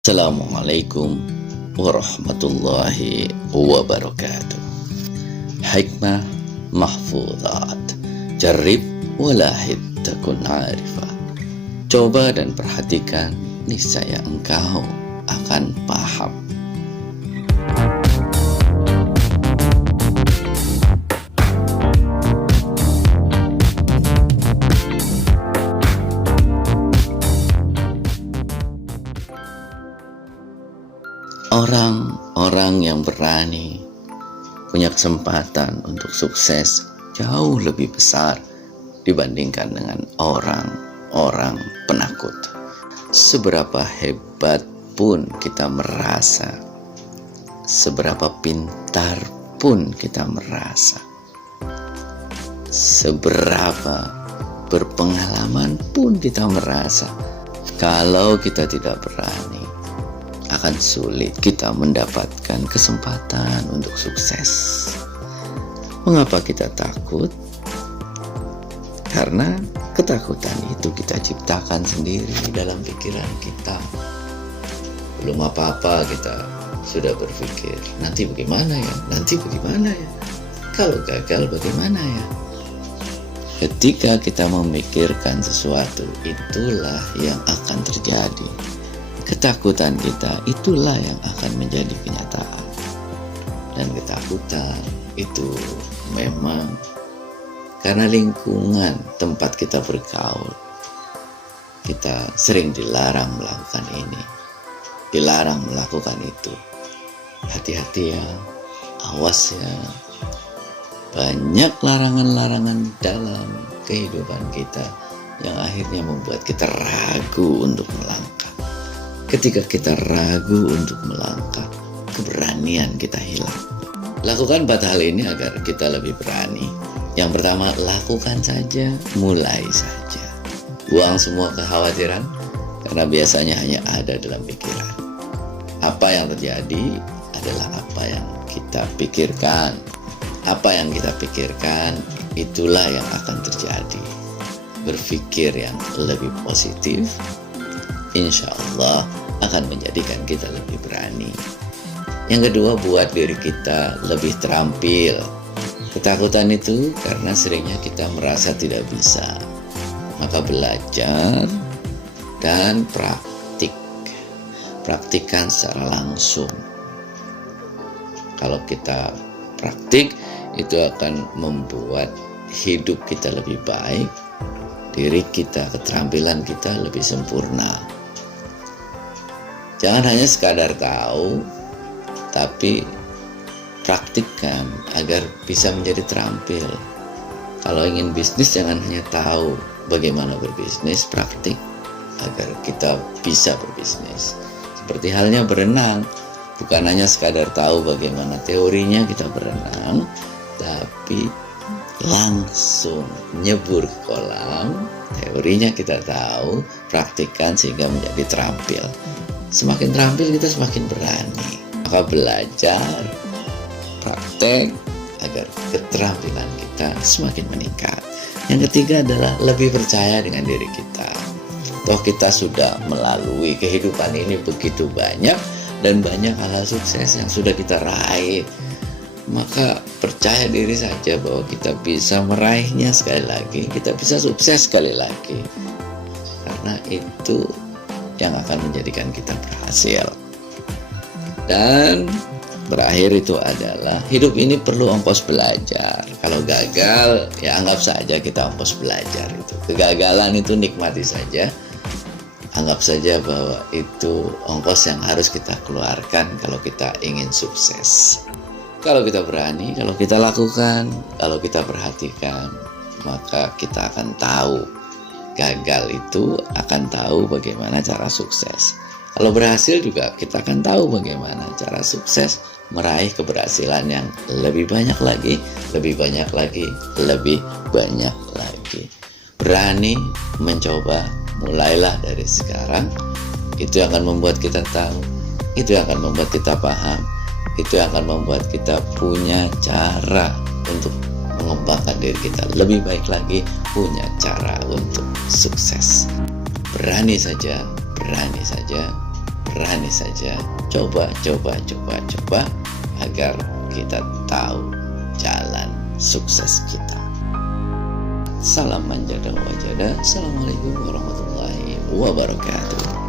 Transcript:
Assalamualaikum warahmatullahi wabarakatuh. Hikmah mahfuzat. Jarib walahid takun arifah. Coba dan perhatikan, niscaya engkau akan paham. Orang-orang yang berani punya kesempatan untuk sukses jauh lebih besar dibandingkan dengan orang-orang penakut. Seberapa hebat pun kita merasa, seberapa pintar pun kita merasa, seberapa berpengalaman pun kita merasa, kalau kita tidak berani, akan sulit kita mendapatkan kesempatan untuk sukses. Mengapa kita takut? Karena ketakutan itu kita ciptakan sendiri dalam pikiran kita. Belum apa-apa kita sudah berpikir, nanti bagaimana ya? Nanti bagaimana ya? Kalau gagal bagaimana ya? Ketika kita memikirkan sesuatu, itulah yang akan terjadi. Ketakutan kita itulah yang akan menjadi kenyataan. Dan ketakutan itu memang karena lingkungan tempat kita bergaul. Kita sering dilarang melakukan ini, dilarang melakukan itu. Hati-hati ya, awas ya. Banyak larangan-larangan dalam kehidupan kita yang akhirnya membuat kita ragu untuk melangkah. Ketika kita ragu untuk melangkah, keberanian kita hilang. Lakukan 4 hal ini agar kita lebih berani. Yang pertama, lakukan saja, mulai saja. Buang semua kekhawatiran, karena biasanya hanya ada dalam pikiran. Apa yang terjadi adalah apa yang kita pikirkan. Apa yang kita pikirkan, itulah yang akan terjadi. Berpikir yang lebih positif, insya Allah akan menjadikan kita lebih berani. Yang kedua, buat diri kita lebih terampil. Ketakutan itu karena seringnya kita merasa tidak bisa. Maka belajar dan praktikkan secara langsung. Kalau kita praktik, itu akan membuat hidup kita lebih baik, diri kita, keterampilan kita lebih sempurna. Jangan hanya sekadar tahu, tapi praktikkan agar bisa menjadi terampil. Kalau ingin bisnis, jangan hanya tahu bagaimana berbisnis, praktik agar kita bisa berbisnis. Seperti halnya berenang, bukan hanya sekadar tahu bagaimana teorinya kita berenang, tapi langsung nyebur ke kolam, teorinya kita tahu, praktikkan sehingga menjadi terampil. Semakin terampil kita semakin berani. Maka belajar, praktek agar keterampilan kita semakin meningkat. Yang ketiga adalah lebih percaya dengan diri kita. Toh kita sudah melalui kehidupan ini begitu banyak, dan banyak hal sukses yang sudah kita raih. Maka percaya diri saja bahwa kita bisa meraihnya sekali lagi, kita bisa sukses sekali lagi. Karena itu yang akan menjadikan kita berhasil. Dan berakhir itu adalah hidup ini perlu ongkos belajar. Kalau gagal, ya anggap saja kita ongkos belajar itu. Kegagalan itu nikmati saja. Anggap saja bahwa itu ongkos yang harus kita keluarkan kalau kita ingin sukses. Kalau kita berani, kalau kita lakukan, kalau kita perhatikan, maka kita akan tahu. Gagal itu akan tahu bagaimana cara sukses. Kalau berhasil juga kita akan tahu bagaimana cara sukses meraih keberhasilan yang lebih banyak lagi, lebih banyak lagi, lebih banyak lagi. Berani mencoba, mulailah dari sekarang. Itu akan membuat kita tahu, itu akan membuat kita paham, itu akan membuat kita punya cara untuk mengembangkan diri kita lebih baik lagi, punya cara untuk sukses. Berani saja, berani saja, coba agar kita tahu jalan sukses kita. Salam manjada wajada. Assalamualaikum warahmatullahi wabarakatuh.